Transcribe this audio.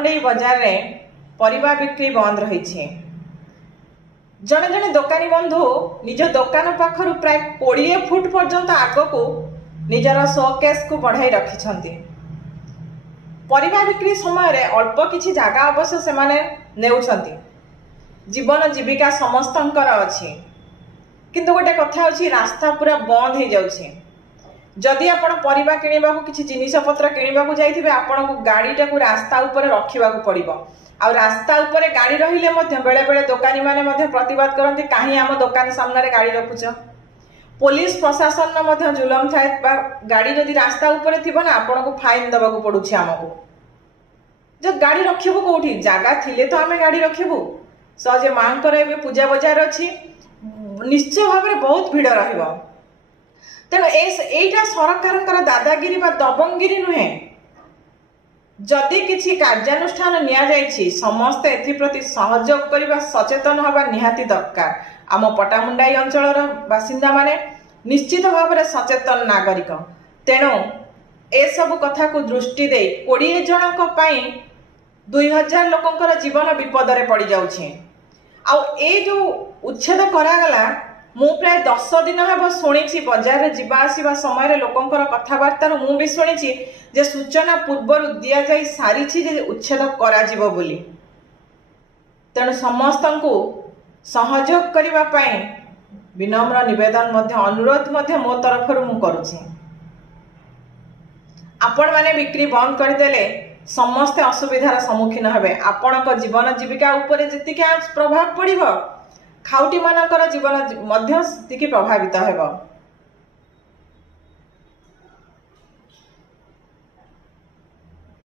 पटामुंडई बजार में परिबा बिक्री बंद रही। जड़े जड़े दोकानी बंधु निज दोकान पाखर प्राय 20 फुट पर्यंत आग को निजर शोकेस को बढ़ाई रखिछंती। परिबा बिक्री समय अल्प किछि जागा अवश्य से माने नेउछंती। जीवन जीविका समस्तंकर अछि, किंतु गोटे कथा अछि रास्ता पूरा बंद हो जाउछि। जदि आपण परिबा किनिबा को किछि जिनिस पत्र किनिबा को जाइथिबे आपण को गाड़ीटा को रास्ता ऊपर रखिबा को पड़िबो। आ रास्ता ऊपर गाड़ी रहिले मध्य बेले बेले दोकानी माने मध्य प्रतिवाद करंती काहे आम दोकान सामने रे गाड़ी रखुछ। पुलिस प्रशासन न मध्य जुलम थाए। गाड़ी जदि रास्ता ऊपर थिबो ना आपण को फाइन दबा को पडुछि। हमको जो गाड़ी रखिबो कोठी जागा थिले तो आमे गाड़ी रखिबो। सहजे मांकर एबे पूजा बाजार अछि, निश्चय भाव में बहुत भीड़ रहिबो। तेणु एटा सरकार दादागिरी बा दबंगिरी नुहे। जदि किछि कार्यानुष्ठान निया जायछि समस्ते एथिप्रति सहयोग करबा सचेतन हवा निहाती दरकार। आम पटामुंडाई अंचलर बासिंदा माने निश्चित भाव में सचेतन नागरिक। तेणु ए सब कथा को दृष्टि दे 20 जनक पई 2000 लोकंकर जीवन विपद रे पड़ी जाउछि। आ ए जो उच्छेद करागला मु प्राय 10 दिन हम शुणी बजार में जावा आसवा समय लोकंकर कथबार्तार मु भी शुणी जे सूचना पूर्वर दि जा सारी उच्छेद करा जिवो बोली। तेणु समस्त को सहयोग करने विनम्र निवेदन अनुरोध मो तरफ मु करुछि। आपण माने बिक्री बंद करदेले समस्ते असुविधार सम्मुखीन हेबे। आपण जीवन जीविका उपरे जतिके प्रभाव पड़िबो खाउटी मानकर जीवन मध्य प्रभावित हेबो।